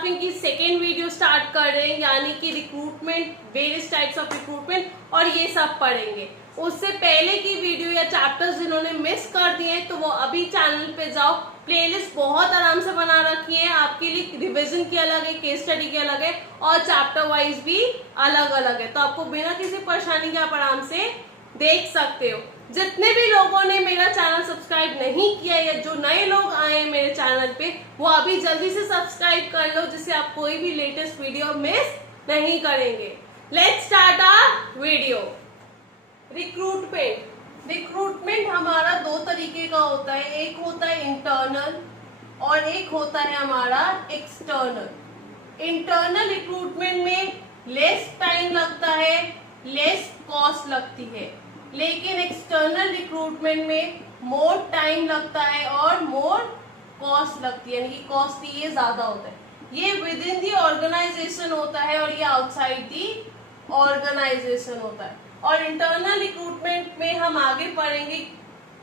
Staffing की second video start कर रहे हैं, यानी कि recruitment, various types of recruitment और ये सब पढ़ेंगे। उससे पहले की वीडियो या चैप्टर्स जिन्होंने मिस कर दिए हैं तो वो अभी चैनल पे जाओ, प्लेलिस्ट बहुत आराम से बना रखी है आपके लिए। रिवीजन की अलग है, केस स्टडी की अलग है और चैप्टर वाइज भी अलग अलग है, तो आपको बिना किसी परेशानी के आप आराम से देख सकते हो। जितने भी लोगों ने मेरा चैनल सब्सक्राइब नहीं किया या जो नए लोग आए हैं मेरे चैनल पे, वो अभी जल्दी से सब्सक्राइब कर लो जिससे आप कोई भी लेटेस्ट वीडियो मिस नहीं करेंगे। Let's start our video. Recruitment हमारा दो तरीके का होता है, एक होता है इंटरनल और एक होता है हमारा एक्सटर्नल। इंटरनल रिक्रूटमेंट में लेस टाइम लगता है, लेस कॉस्ट लगती है, लेकिन एक्सटर्नल रिक्रूटमेंट में मोर टाइम लगता है और मोर कॉस्ट लगती है, यानी कि कॉस्ट ये ज्यादा होता है। ये विद इन दी ऑर्गेनाइजेशन होता है और ये आउटसाइड दी ऑर्गेनाइजेशन होता है। और इंटरनल रिक्रूटमेंट में हम आगे पढ़ेंगे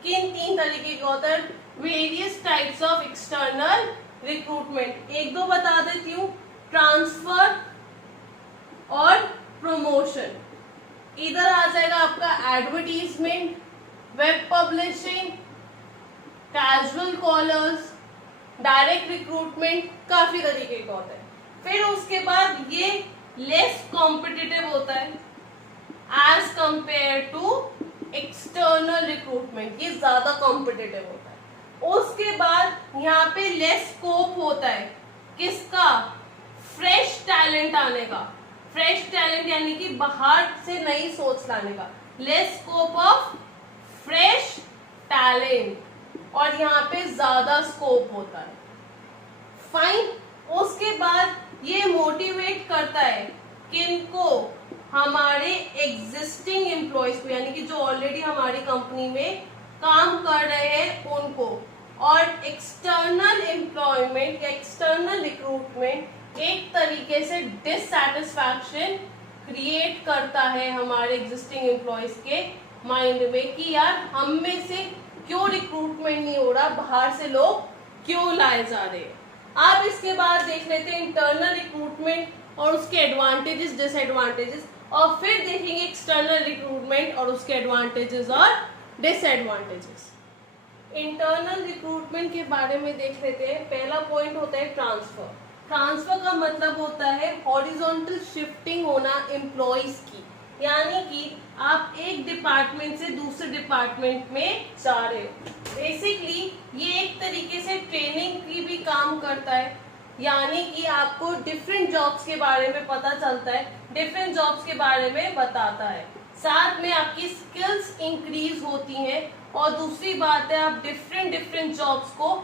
किन तीन तरीके का होता है, various types of external recruitment. एक दो बता देती हूँ, ट्रांसफर और प्रमोशन। इधर आ जाएगा आपका advertisement, web publishing, casual callers, direct recruitment, काफी तरीके का होता है। फिर उसके बाद ये लेस कॉम्पिटिटिव होता है as compare to external recruitment, ये ज्यादा कॉम्पिटिटिव होता है। उसके बाद यहाँ पे लेस स्कोप होता है किसका, फ्रेश टैलेंट आने का। फ्रेश टैलेंट यानी कि बाहर से नई सोच लाने का, less scope of fresh talent, और यहाँ पे ज्यादा स्कोप होता है। फाइन। उसके बाद ये मोटिवेट करता है किनको, हमारे एग्जिस्टिंग एम्प्लॉयज को, यानी कि जो ऑलरेडी हमारी कंपनी में काम कर रहे हैं उनको। और एक्सटर्नल एम्प्लॉयमेंट या एक्सटर्नल रिक्रूटमेंट एक तरीके से डिससैटिस्फैक्शन क्रिएट करता है हमारे एग्जिस्टिंग एम्प्लॉयज के माइंड में कि यार हम में से क्यों रिक्रूटमेंट नहीं हो रहा, बाहर से लोग क्यों लाए जा रहे हैं। आप इसके बाद देख लेते हैं इंटरनल रिक्रूटमेंट और उसके एडवांटेजेस, डिसएडवांटेजेस, और फिर देखेंगे एक्सटर्नल रिक्रूटमेंट और उसके एडवांटेजेस और डिसएडवांटेजेस। इंटरनल रिक्रूटमेंट के बारे में देख लेते हैं। पहला पॉइंट होता है ट्रांसफर। ट्रांसफर का मतलब होता है हॉरिजॉन्टल शिफ्टिंग होना एम्प्लॉइज की, यानी कि आप एक डिपार्टमेंट से दूसरे डिपार्टमेंट में जा रहे हो। बेसिकली ये एक तरीके से ट्रेनिंग की भी काम करता है, यानी कि आपको डिफरेंट जॉब्स के बारे में पता चलता है, डिफरेंट जॉब्स के बारे में बताता है, साथ में आपकी स्किल्स इंक्रीज होती हैं, और दूसरी बात है आप डिफरेंट जॉब्स को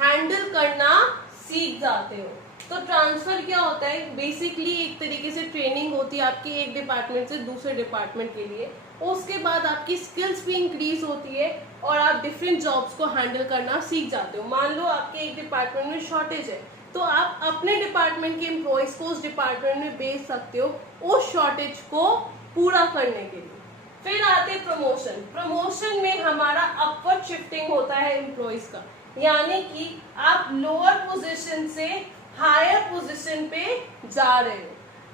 हैंडल करना सीख जाते हो। तो ट्रांसफर क्या होता है, बेसिकली एक तरीके से ट्रेनिंग होती है आपकी एक डिपार्टमेंट से दूसरे डिपार्टमेंट के लिए। उसके बाद आपकी स्किल्स भी इंक्रीज होती है और आप डिफरेंट जॉब्स को हैंडल करना सीख जाते हो। मान लो आपके एक डिपार्टमेंट में शॉर्टेज है तो आप अपने डिपार्टमेंट के एम्प्लॉयज को उस डिपार्टमेंट में भेज सकते हो उस शॉर्टेज को पूरा करने के लिए। फिर आते प्रमोशन। प्रमोशन में हमारा अपवर्ड शिफ्टिंग होता है एम्प्लॉयज का, यानी कि आप लोअर पोजीशन से हायर पोजीशन पे जा रहे हो,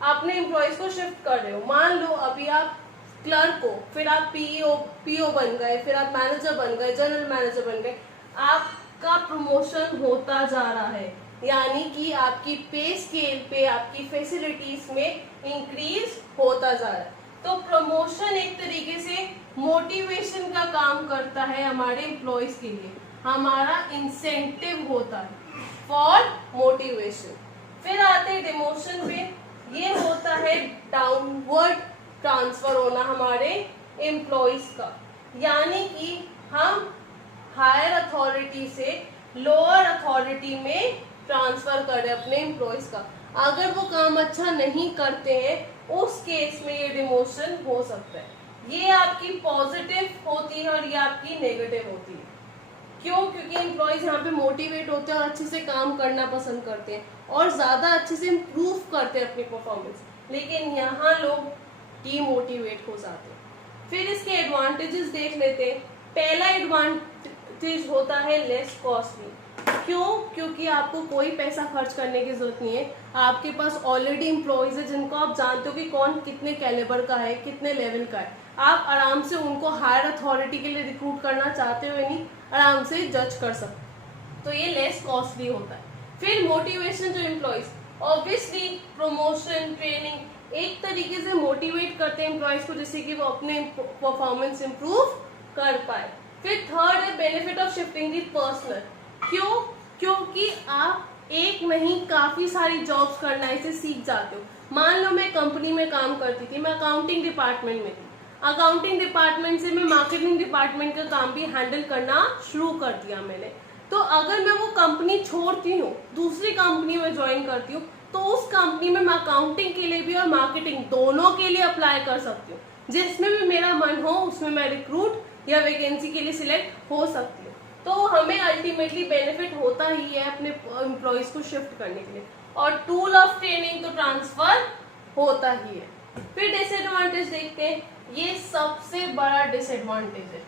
अपने एम्प्लॉयज को शिफ्ट कर रहे हो। मान लो अभी आप क्लर्क हो, फिर आप पीओ बन गए, फिर आप मैनेजर बन गए, जनरल मैनेजर बन गए, आपका प्रमोशन होता जा रहा है, यानी कि आपकी पे स्केल पे आपकी फैसिलिटीज में इंक्रीज होता जा रहा है। तो प्रमोशन एक तरीके से मोटिवेशन का काम करता है हमारे एम्प्लॉयज के लिए, हमारा इंसेंटिव होता है फॉर मोटिवेशन। फिर आते हैं डिमोशन पे, ये होता है डाउनवर्ड ट्रांसफर होना हमारे एम्प्लॉयज का, यानी कि हम हायर अथॉरिटी से लोअर अथॉरिटी में ट्रांसफर कर रहे हैं अपने एम्प्लॉयज का। अगर वो काम अच्छा नहीं करते हैं उस केस में ये डिमोशन हो सकता है। ये आपकी पॉजिटिव होती है और ये आपकी नेगेटिव होती है। क्यों? क्योंकि एम्प्लॉयज यहाँ पे मोटिवेट होते हैं और अच्छे से काम करना पसंद करते हैं और ज्यादा अच्छे से इम्प्रूव करते हैं अपनी परफॉर्मेंस, लेकिन यहाँ लोग डीमोटिवेट हो जाते हैं। फिर इसके एडवांटेजेस देख लेते हैं। पहला एडवांटेज होता है लेस कॉस्टली, क्यों? क्योंकि आपको कोई पैसा खर्च करने की जरूरत नहीं है, आपके पास ऑलरेडी एम्प्लॉयज है जिनको आप जानते हो कि कौन कितने कैलिबर का है, कितने लेवल का है। आप आराम से उनको हायर अथॉरिटी के लिए रिक्रूट करना चाहते हुए नहीं आराम से जज कर सकते, तो ये लेस कॉस्टली होता है। फिर मोटिवेशन जो एम्प्लॉयज, ऑब्वियसली प्रमोशन ट्रेनिंग एक तरीके से मोटिवेट करते हैं एम्प्लॉयज को, जिससे कि वो अपने परफॉर्मेंस इंप्रूव कर पाए। फिर थर्ड है benefit of shifting the personal. क्यों? क्योंकि आप एक नहीं काफी सारी जॉब्स करना इसे सीख जाते हो। मान लो मैं कंपनी में काम करती थी, मैं अकाउंटिंग डिपार्टमेंट में थी, अकाउंटिंग डिपार्टमेंट से मैं मार्केटिंग डिपार्टमेंट का काम भी हैंडल करना शुरू कर दिया मैंने। तो अगर मैं वो कंपनी छोड़ती हूँ, दूसरी कंपनी में ज्वाइन करती हूँ, तो उस कंपनी में मैं अकाउंटिंग के लिए भी और मार्केटिंग दोनों के लिए अप्लाई कर सकती हूँ। जिसमें भी मेरा मन हो उसमें मैं रिक्रूट या वैकेंसी के लिए सिलेक्ट हो सकती हूँ। तो हमें अल्टीमेटली बेनिफिट होता ही है अपने एम्प्लॉयज को शिफ्ट करने के लिए। और टूल ऑफ ट्रेनिंग तो ट्रांसफर होता ही है। फिर डिसएडवांटेज देखते हैं। ये सबसे बड़ा डिसएडवांटेज है,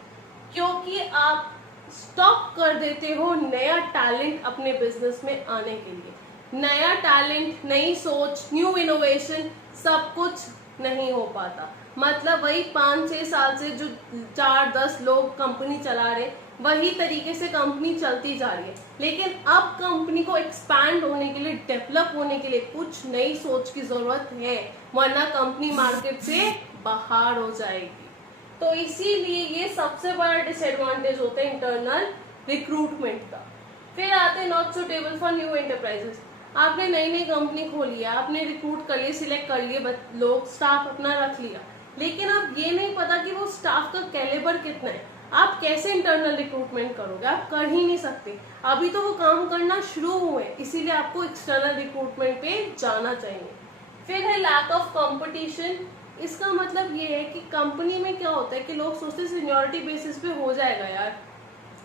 क्योंकि आप स्टॉप कर देते हो नया टैलेंट अपने बिजनेस में आने के लिए। नया टैलेंट, नई सोच, न्यू इनोवेशन सब कुछ नहीं हो पाता। मतलब वही 5-6 साल से जो 4-10 लोग कंपनी चला रहे, वही तरीके से कंपनी चलती जा रही है। लेकिन अब कंपनी को एक्सपैंड होने के लिए, डेवलप होने के लिए कुछ नई सोच की जरूरत है, वरना कंपनी मार्केट से बाहर हो जाएगी। तो इसीलिए ये सबसे बड़ा डिसएडवांटेज होता है इंटरनल रिक्रूटमेंट का। फिर आते हैं not suitable for new enterprises. आपने नई नई कंपनी खोली है, आपने रिक्रूट कर लिए, सिलेक्ट कर लिए लोग, स्टाफ अपना रख लिया, लेकिन अब ये नहीं पता कि वो स्टाफ का कैलिबर कितना है। आप कैसे इंटरनल रिक्रूटमेंट करोगे? आप कर ही नहीं सकते, अभी तो वो काम करना शुरू हुए, इसीलिए आपको एक्सटर्नल रिक्रूटमेंट पे जाना चाहिए। फिर है लैक ऑफ कंपटीशन। इसका मतलब ये है कि कंपनी में क्या होता है कि लोग सोचते हैं सीनियरिटी बेसिस पे हो जाएगा यार,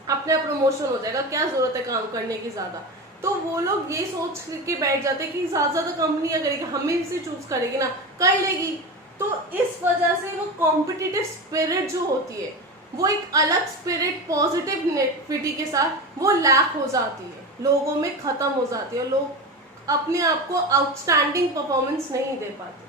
अपना प्रमोशन हो जाएगा, क्या जरूरत है काम करने की ज्यादा। तो वो लोग ये सोच के बैठ जाते हैं कि ज्यादा कंपनी क्या करेगी, हमें इसे चूज करेगी ना, कर लेगी। तो इस वजह से वो कॉम्पिटिटिव स्पिरिट जो होती है, वो एक अलग स्पिरिट पॉजिटिव नेगेटिविटी के साथ वो लैक हो जाती है, लोगों में खत्म हो जाती है, लोग अपने आप को आउटस्टैंडिंग परफॉर्मेंस नहीं दे पाते।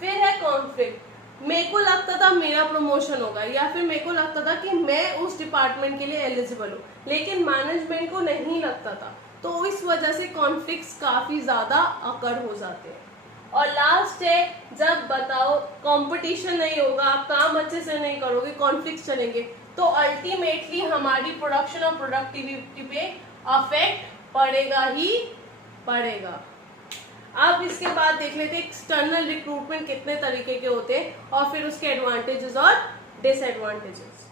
फिर है कॉन्फ्लिक्ट। मेरे को लगता था मेरा प्रमोशन होगा, या फिर मेरे को लगता था कि मैं उस डिपार्टमेंट के लिए एलिजिबल हूँ, लेकिन मैनेजमेंट को नहीं लगता था। तो इस वजह से कॉन्फ्लिक्ट्स काफी ज्यादा अकर हो जाते हैं। और लास्ट है, जब बताओ कंपटीशन नहीं होगा, आप काम अच्छे से नहीं करोगे, कॉन्फ्लिक्ट चलेंगे, तो अल्टीमेटली हमारी प्रोडक्शन और प्रोडक्टिविटी पे अफेक्ट पड़ेगा ही पड़ेगा। अब इसके बाद देख लेते हैं एक्सटर्नल रिक्रूटमेंट कितने तरीके के होते हैं और फिर उसके एडवांटेजेस और डिसएडवांटेजेस।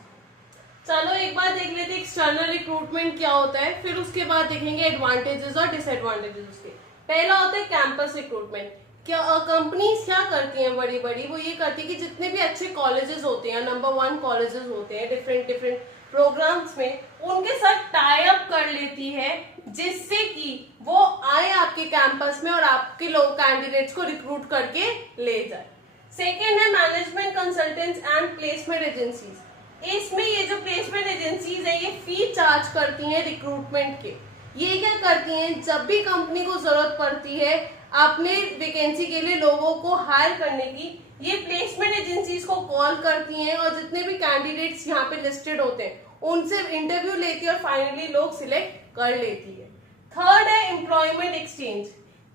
चलो एक बार देख लेते हैं एक्सटर्नल रिक्रूटमेंट क्या होता है, फिर उसके बाद देखेंगे एडवांटेजेस और डिसएडवांटेजेस उसके। पहला होता है कैंपस रिक्रूटमेंट। क्या कंपनीज क्या करती हैं बड़ी बड़ी, वो ये करती है कि जितने भी अच्छे कॉलेजेस होते हैं, नंबर 1 कॉलेजेस होते हैं डिफरेंट प्रोग्राम्स में, उनके साथ टाई अप कर लेती है, जिससे कि वो आए आपके कैंपस में और आपके लोग कैंडिडेट्स को रिक्रूट करके ले जाए। सेकेंड है management consultants and placement agencies. इसमें ये जो प्लेसमेंट एजेंसीज है, ये फी चार्ज करती हैं रिक्रूटमेंट के। ये क्या करती हैं, जब भी कंपनी को जरूरत पड़ती है अपने वैकेंसी के लिए लोगों को हायर करने की, ये प्लेसमेंट एजेंसीज को कॉल करती हैं और जितने भी कैंडिडेट्स यहाँ पे लिस्टेड होते हैं उनसे इंटरव्यू लेती है और फाइनली लोग सिलेक्ट कर लेती है। थर्ड है एम्प्लॉयमेंट एक्सचेंज।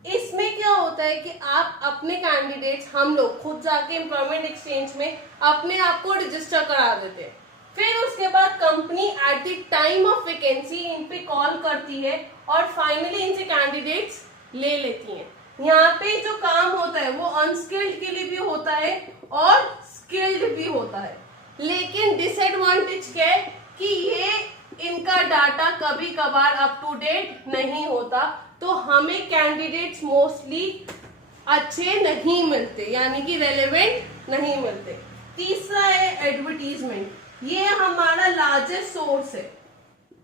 इसमें क्या होता है कि आप अपने कैंडिडेट्स, हम लोग खुद जाके एम्प्लॉयमेंट एक्सचेंज में अपने आप को रजिस्टर करा देते हैं। फिर उसके बाद company at the time of vacancy इन पे कॉल करती है और फाइनली इनसे कैंडिडेट्स ले लेती हैं। यहाँ पे जो काम होता है वो अनस्किल्ड के लिए भी होता है और स्किल्ड भी होता है। लेकिन डिसएडवांटेज क्या है कि ये इनका डाटा कभी कभार अप टू डेट नहीं होता, तो हमें कैंडिडेट्स मोस्टली अच्छे नहीं मिलते, यानी कि रेलेवेंट नहीं मिलते। तीसरा है एडवर्टीजमेंट। ये हमारा लार्जेस्ट सोर्स है।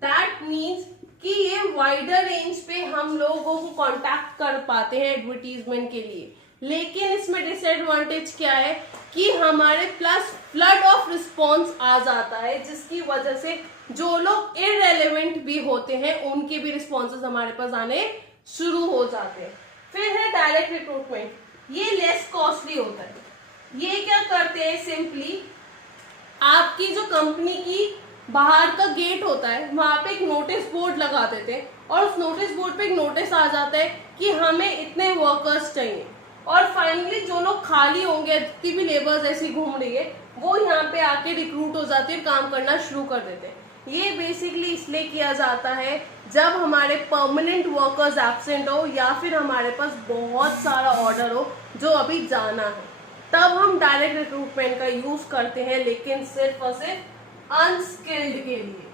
दैट मीन्स कि ये वाइडर रेंज पे हम लोगों को कांटेक्ट कर पाते हैं एडवर्टीजमेंट के लिए। लेकिन इसमें डिसएडवांटेज क्या है कि हमारे प्लस फ्लड ऑफ रिस्पॉन्स आ जाता है, जिसकी वजह से जो लोग इररेलेवेंट भी होते हैं उनके भी रिस्पॉन्सेज हमारे पास आने शुरू हो जाते हैं। फिर है डायरेक्ट रिक्रूटमेंट, ये लेस कॉस्टली होता है। ये क्या करते हैं, सिंपली आपकी जो कंपनी की बाहर का गेट होता है वहां पे एक नोटिस बोर्ड लगा देते हैं और उस नोटिस बोर्ड पे एक नोटिस आ जाता है कि हमें इतने वर्कर्स चाहिए, और फाइनली जो लोग खाली होंगे, जितनी भी लेबर्स ऐसी घूम रही है, वो यहाँ पे आके रिक्रूट हो जाते हैं, काम करना शुरू कर देते हैं। ये बेसिकली इसलिए किया जाता है जब हमारे परमानेंट वर्कर्स एब्सेंट हो या फिर हमारे पास बहुत सारा ऑर्डर हो जो अभी जाना है, तब हम डायरेक्ट रिक्रूटमेंट का यूज करते हैं, लेकिन सिर्फ और सिर्फ अनस्किल्ड के लिए।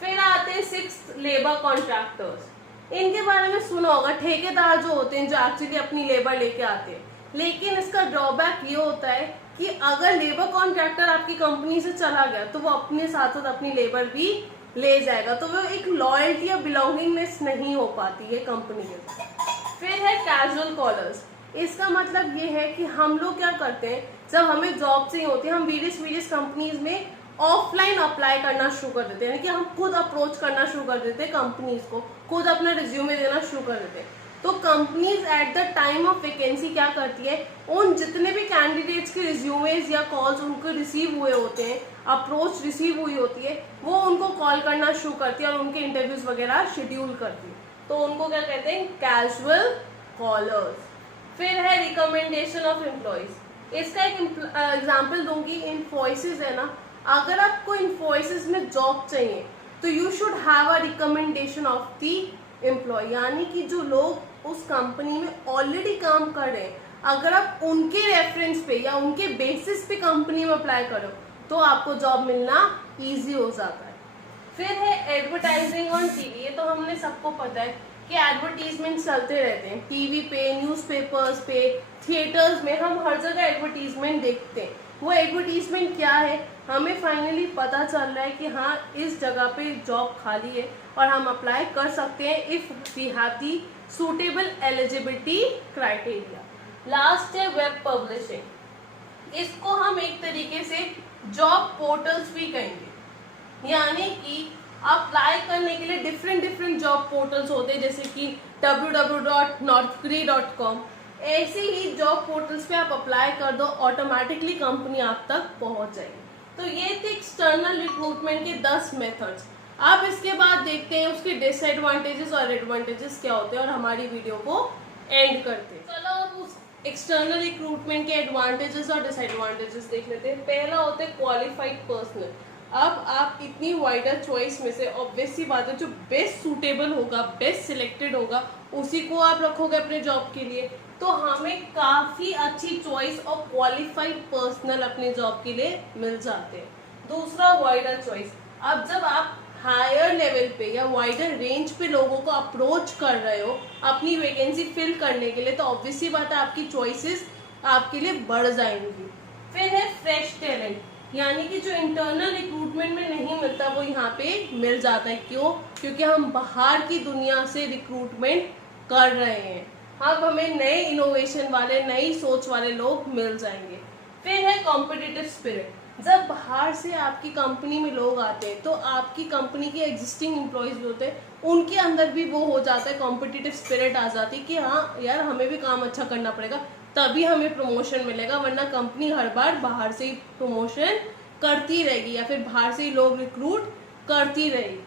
फिर आते हैं 6th लेबर कॉन्ट्रैक्टर्स। इनके बारे में सुना होगा, ठेकेदार जो होते हैं जो एक्चुअली अपनी लेबर लेके आते हैं, लेकिन इसका ड्रॉबैक ये होता है कि अगर लेबर कॉन्ट्रैक्टर आपकी कंपनी से चला गया तो वो अपने साथ साथ अपनी लेबर भी ले जाएगा, तो वो एक लॉयल्टी या बिलोंगिंगनेस नहीं हो पाती है कंपनी के साथ। फिर है कैजुअल कॉलर्स। इसका मतलब ये है कि हम लोग क्या करते हैं, जब हमें जॉब चाहिए होती है, हम वेरियस कंपनीज में ऑफलाइन अप्लाई करना शुरू कर देते हैं, यानी कि हम खुद अप्रोच करना शुरू कर देते हैं कंपनीज को, खुद अपना रिज्यूमे देना शुरू कर देते हैं। तो companies at the time of vacancy क्या करती है, उन जितने भी कैंडिडेट्स के रिज्यूमेज या कॉल्स उनको रिसीव हुए होते हैं, अप्रोच रिसीव हुई होती है, वो उनको कॉल करना शुरू करती है और उनके इंटरव्यूज वगैरह शेड्यूल करती है। तो उनको क्या कहते हैं, कैजुअल कॉलर्स। फिर है रिकमेंडेशन ऑफ एम्प्लॉयज। इसका एक एग्जाम्पल दूंगी, इन्फॉइसेज है ना, अगर आपको इन्फॉइसेज में जॉब चाहिए तो you should have a recommendation of the employ, यानी कि जो लोग उस कंपनी में ऑलरेडी काम कर रहे हैं, अगर आप उनके रेफरेंस पे या उनके बेसिस पे कंपनी में अप्लाई करो तो आपको जॉब मिलना इजी हो जाता है। फिर है एडवर्टाइजिंग ऑन टीवी। ये तो हमने सबको पता है कि एडवर्टीजमेंट चलते रहते हैं टीवी पे, न्यूज़पेपर्स पे, थिएटर्स में, हम हर जगह एडवर्टीजमेंट देखते हैं। वो एडवर्टीजमेंट क्या है, हमें फाइनली पता चल रहा है कि हाँ इस जगह पे जॉब खाली है और हम अप्लाई कर सकते हैं if we have the suitable eligibility criteria. Last है वेब पब्लिशिंग। इसको हम एक तरीके से जॉब पोर्टल्स भी कहेंगे, यानी कि अप्लाई करने के लिए डिफरेंट जॉब पोर्टल्स होते हैं, जैसे कि www.naukri.com। ऐसे ही जॉब पोर्टल्स पे आप अप्लाई कर दो, ऑटोमेटिकली कंपनी आप तक पहुंच जाएगी। तो ये थे एक्सटर्नल रिक्रूटमेंट के 10 मेथड्स। अब इसके बाद देखते हैं उसके डिसएडवांटेजेस और एडवांटेजेस क्या होते हैं और हमारी वीडियो को एंड करते हैं। चलो अब उस एक्सटर्नल रिक्रूटमेंट के एडवांटेजेस और डिसएडवांटेजेस देख लेते हैं। पहला होता है क्वालिफाइड पर्सनल। अब आप इतनी वाइडर चॉइस में से ऑब्वियस सी बात है जो बेस्ट सूटेबल होगा, बेस्ट सिलेक्टेड होगा, उसी को आप रखोगे अपने जॉब के लिए। तो हमें काफी अच्छी चॉइस और क्वालिफाइड पर्सनल अपने जॉब के लिए मिल जाते हैं। दूसरा वाइडर चॉइस। अब जब आप हायर लेवल पे या वाइडर रेंज पे लोगों को अप्रोच कर रहे हो अपनी वैकेंसी फिल करने के लिए, तो ऑब्वियस सी बात है आपकी चॉइसेस आपके लिए बढ़ जाएंगी। फिर है फ्रेश टैलेंट, यानी कि जो इंटरनल रिक्रूटमेंट में नहीं मिलता वो यहाँ पे मिल जाता है। क्यों? क्योंकि हम बाहर की दुनिया से रिक्रूटमेंट कर रहे हैं। अब हमें नए इनोवेशन वाले, नई सोच वाले लोग मिल जाएंगे। फिर है कॉम्पिटिटिव स्पिरिट। जब बाहर से आपकी कंपनी में लोग आते हैं तो आपकी कंपनी के एग्जिस्टिंग एम्प्लॉयज जो होते हैं उनके अंदर भी वो हो जाता है, कॉम्पिटिटिव स्पिरिट आ जाती है कि हाँ यार हमें भी काम अच्छा करना पड़ेगा तभी हमें प्रमोशन मिलेगा, वरना कंपनी हर बार बाहर से ही प्रमोशन करती रहेगी या फिर बाहर से ही लोग रिक्रूट करती रहेगी।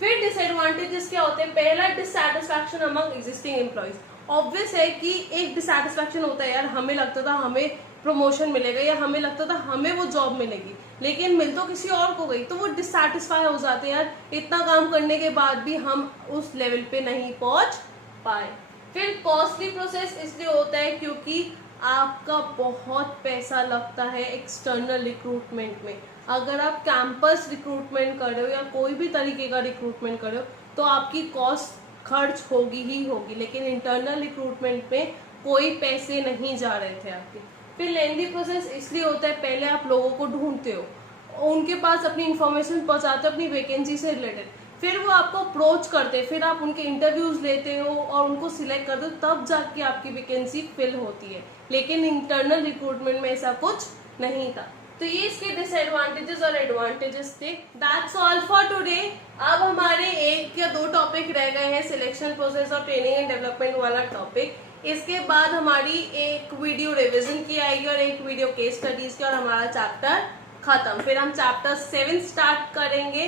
फिर डिसएडवांटेजेस क्या होते हैं? पहला, dissatisfaction among existing employees. Obvious है कि एक डिससैटिस्फैक्शन होता है, यार हमें लगता था हमें प्रमोशन मिलेगा या हमें लगता था हमें वो जॉब मिलेगी, लेकिन मिल तो किसी और को गई, तो वो डिससैटिस्फाई हो जाते हैं, यार इतना काम करने के बाद भी हम उस लेवल पे नहीं पहुंच पाए। फिर कॉस्टली प्रोसेस इसलिए होता है क्योंकि आपका बहुत पैसा लगता है एक्सटर्नल रिक्रूटमेंट में। अगर आप कैंपस रिक्रूटमेंट कर रहे हो या कोई भी तरीके का रिक्रूटमेंट कर रहे हो तो आपकी कॉस्ट खर्च होगी ही होगी, लेकिन इंटरनल रिक्रूटमेंट में कोई पैसे नहीं जा रहे थे आपके। फिर लेंदी प्रोसेस इसलिए होता है, पहले आप लोगों को ढूंढते हो, उनके पास अपनी इंफॉर्मेशन पहुंचाते हो अपनी वैकेंसी से रिलेटेड, फिर वो आपको अप्रोच करते हैं, फिर आप उनके इंटरव्यूज लेते हो और उनको सिलेक्ट करते हो, तब जाके आपकी वैकेंसी फिल होती है। लेकिन इंटरनल रिक्रूटमेंट में ऐसा कुछ नहीं था। तो ये इसके डिसएडवांटेजेस और एडवांटेजेस थे। That's all for today. अब हमारे 1 या 2 टॉपिक रह गए हैं, सिलेक्शन प्रोसेस और ट्रेनिंग एंड डेवलपमेंट वाला टॉपिक। इसके बाद हमारी एक वीडियो रिवीजन की आएगी और एक वीडियो केस स्टडीज की, और हमारा चैप्टर खत्म। फिर हम चैप्टर 7 स्टार्ट करेंगे।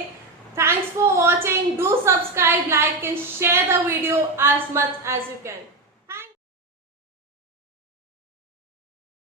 Thanks for watching. Do subscribe, like and share the video as much as you can.